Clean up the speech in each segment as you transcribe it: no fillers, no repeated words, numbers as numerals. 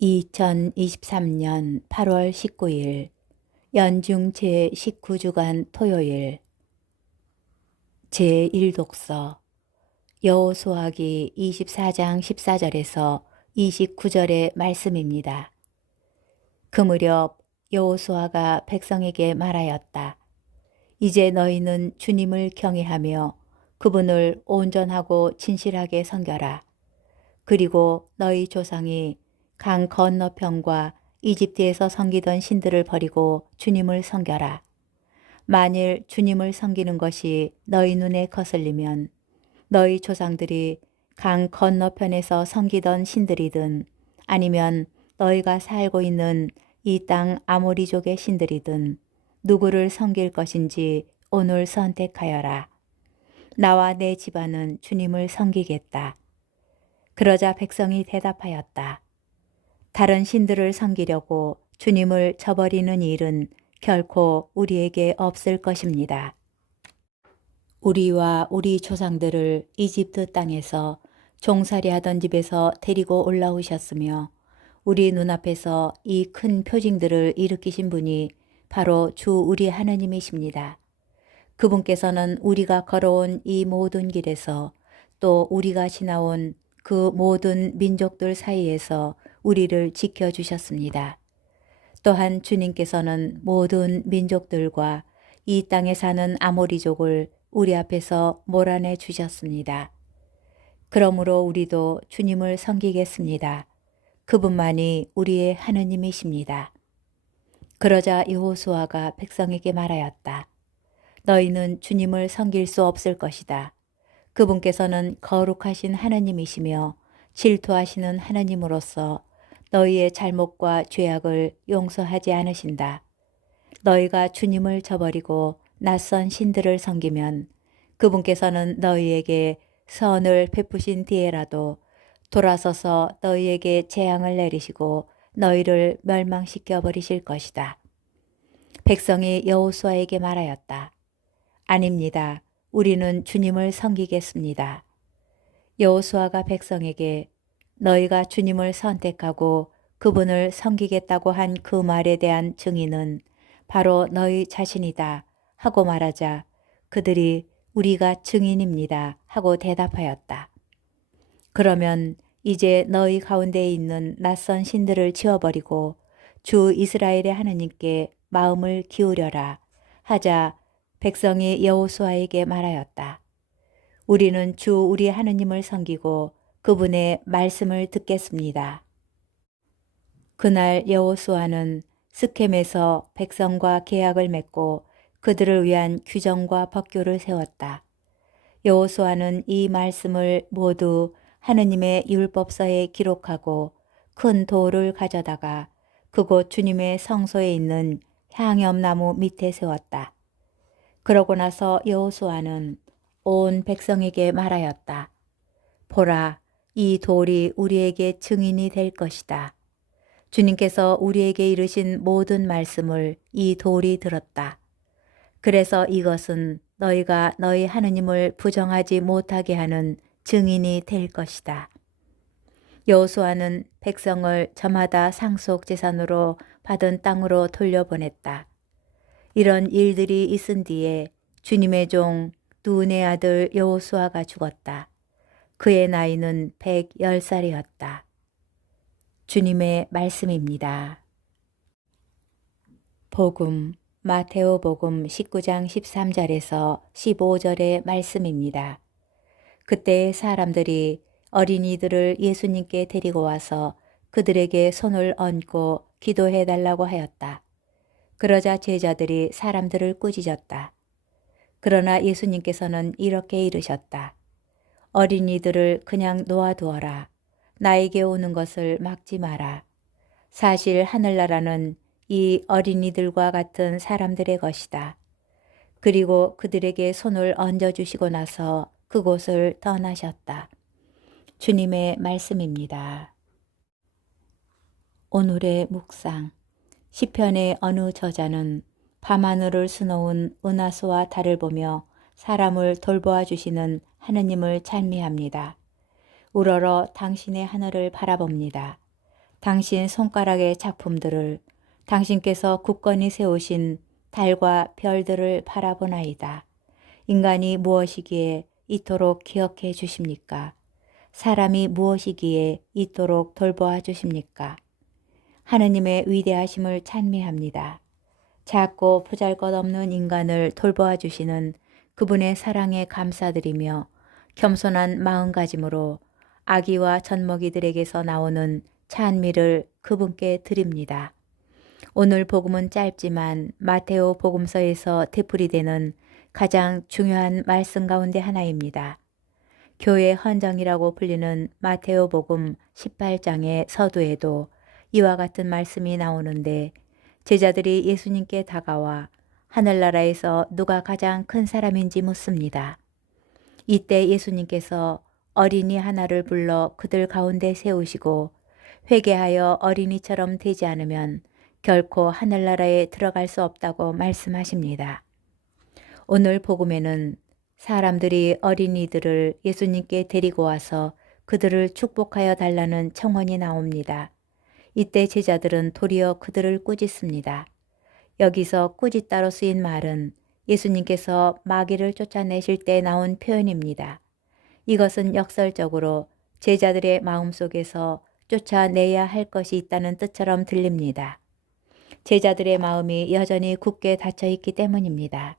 2023년 8월 19일 연중 제19주간 토요일 제1독서 여호수아기 24장 14절에서 29절의 말씀입니다. 그 무렵 여호수아가 백성에게 말하였다. 이제 너희는 주님을 경외하며 그분을 온전하고 진실하게 섬겨라. 그리고 너희 조상이 강 건너편과 이집트에서 섬기던 신들을 버리고 주님을 섬겨라. 만일 주님을 섬기는 것이 너희 눈에 거슬리면 너희 조상들이 강 건너편에서 섬기던 신들이든 아니면 너희가 살고 있는 이 땅 아모리족의 신들이든 누구를 섬길 것인지 오늘 선택하여라. 나와 내 집안은 주님을 섬기겠다. 그러자 백성이 대답하였다. 다른 신들을 섬기려고 주님을 저버리는 일은 결코 우리에게 없을 것입니다. 우리와 우리 조상들을 이집트 땅에서 종살이하던 집에서 데리고 올라오셨으며 우리 눈앞에서 이 큰 표징들을 일으키신 분이 바로 주 우리 하느님이십니다. 그분께서는 우리가 걸어온 이 모든 길에서 또 우리가 지나온 그 모든 민족들 사이에서 우리를 지켜주셨습니다. 또한 주님께서는 모든 민족들과 이 땅에 사는 아모리족을 우리 앞에서 몰아내 주셨습니다. 그러므로 우리도 주님을 섬기겠습니다. 그분만이 우리의 하느님이십니다. 그러자 여호수아가 백성에게 말하였다. 너희는 주님을 섬길 수 없을 것이다. 그분께서는 거룩하신 하느님이시며 질투하시는 하느님으로서 너희의 잘못과 죄악을 용서하지 않으신다. 너희가 주님을 저버리고 낯선 신들을 섬기면 그분께서는 너희에게 선을 베푸신 뒤에라도 돌아서서 너희에게 재앙을 내리시고 너희를 멸망시켜 버리실 것이다. 백성이 여호수아에게 말하였다. 아닙니다. 우리는 주님을 섬기겠습니다. 여호수아가 백성에게 너희가 주님을 선택하고 그분을 섬기겠다고 한 그 말에 대한 증인은 바로 너희 자신이다 하고 말하자 그들이 우리가 증인입니다 하고 대답하였다. 그러면 이제 너희 가운데에 있는 낯선 신들을 지워버리고 주 이스라엘의 하느님께 마음을 기울여라 하자 백성이 여호수아에게 말하였다. 우리는 주 우리 하느님을 섬기고 그분의 말씀을 듣겠습니다. 그날 여호수아는 스켐에서 백성과 계약을 맺고 그들을 위한 규정과 법규를 세웠다. 여호수아는 이 말씀을 모두 하느님의 율법서에 기록하고 큰 돌을 가져다가 그곳 주님의 성소에 있는 향염나무 밑에 세웠다. 그러고 나서 여호수아는 온 백성에게 말하였다. 보라, 이 돌이 우리에게 증인이 될 것이다. 주님께서 우리에게 이르신 모든 말씀을 이 돌이 들었다. 그래서 이것은 너희가 너희 하느님을 부정하지 못하게 하는 증인이 될 것이다. 여호수아는 백성을 저마다 상속 재산으로 받은 땅으로 돌려보냈다. 이런 일들이 있은 뒤에 주님의 종 눈의 아들 여호수아가 죽었다. 그의 나이는 110살이었다. 주님의 말씀입니다. 복음 마테오복음 19장 13절에서 15절의 말씀입니다. 그때 사람들이 어린이들을 예수님께 데리고 와서 그들에게 손을 얹고 기도해 달라고 하였다. 그러자 제자들이 사람들을 꾸짖었다. 그러나 예수님께서는 이렇게 이르셨다. 어린이들을 그냥 놓아두어라. 나에게 오는 것을 막지 마라. 사실 하늘나라는 이 어린이들과 같은 사람들의 것이다. 그리고 그들에게 손을 얹어주시고 나서 그곳을 떠나셨다. 주님의 말씀입니다. 오늘의 묵상. 시편의 어느 저자는 밤하늘을 수놓은 은하수와 달을 보며 사람을 돌보아 주시는 하느님을 찬미합니다. 우러러 당신의 하늘을 바라봅니다. 당신 손가락의 작품들을 당신께서 굳건히 세우신 달과 별들을 바라보나이다. 인간이 무엇이기에 이토록 기억해 주십니까? 사람이 무엇이기에 이토록 돌보아 주십니까? 하느님의 위대하심을 찬미합니다. 작고 보잘것없는 인간을 돌보아 주시는 그분의 사랑에 감사드리며 겸손한 마음가짐으로 아기와 젖먹이들에게서 나오는 찬미를 그분께 드립니다. 오늘 복음은 짧지만 마테오 복음서에서 되풀이되는 가장 중요한 말씀 가운데 하나입니다. 교회 헌정이라고 불리는 마테오 복음 18장의 서두에도 이와 같은 말씀이 나오는데 제자들이 예수님께 다가와 하늘나라에서 누가 가장 큰 사람인지 묻습니다. 이때 예수님께서 어린이 하나를 불러 그들 가운데 세우시고 회개하여 어린이처럼 되지 않으면 결코 하늘나라에 들어갈 수 없다고 말씀하십니다. 오늘 복음에는 사람들이 어린이들을 예수님께 데리고 와서 그들을 축복하여 달라는 청원이 나옵니다. 이때 제자들은 도리어 그들을 꾸짖습니다. 여기서 꾸짖다로 쓰인 말은 예수님께서 마귀를 쫓아내실 때 나온 표현입니다. 이것은 역설적으로 제자들의 마음속에서 쫓아내야 할 것이 있다는 뜻처럼 들립니다. 제자들의 마음이 여전히 굳게 닫혀 있기 때문입니다.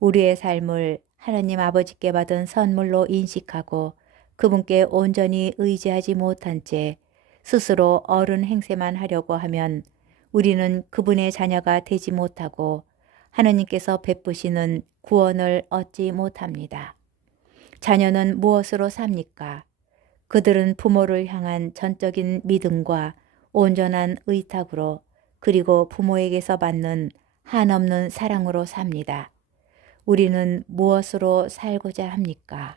우리의 삶을 하나님 아버지께 받은 선물로 인식하고 그분께 온전히 의지하지 못한 채 스스로 어른 행세만 하려고 하면 우리는 그분의 자녀가 되지 못하고 하나님께서 베푸시는 구원을 얻지 못합니다. 자녀는 무엇으로 삽니까? 그들은 부모를 향한 전적인 믿음과 온전한 의탁으로 그리고 부모에게서 받는 한없는 사랑으로 삽니다. 우리는 무엇으로 살고자 합니까?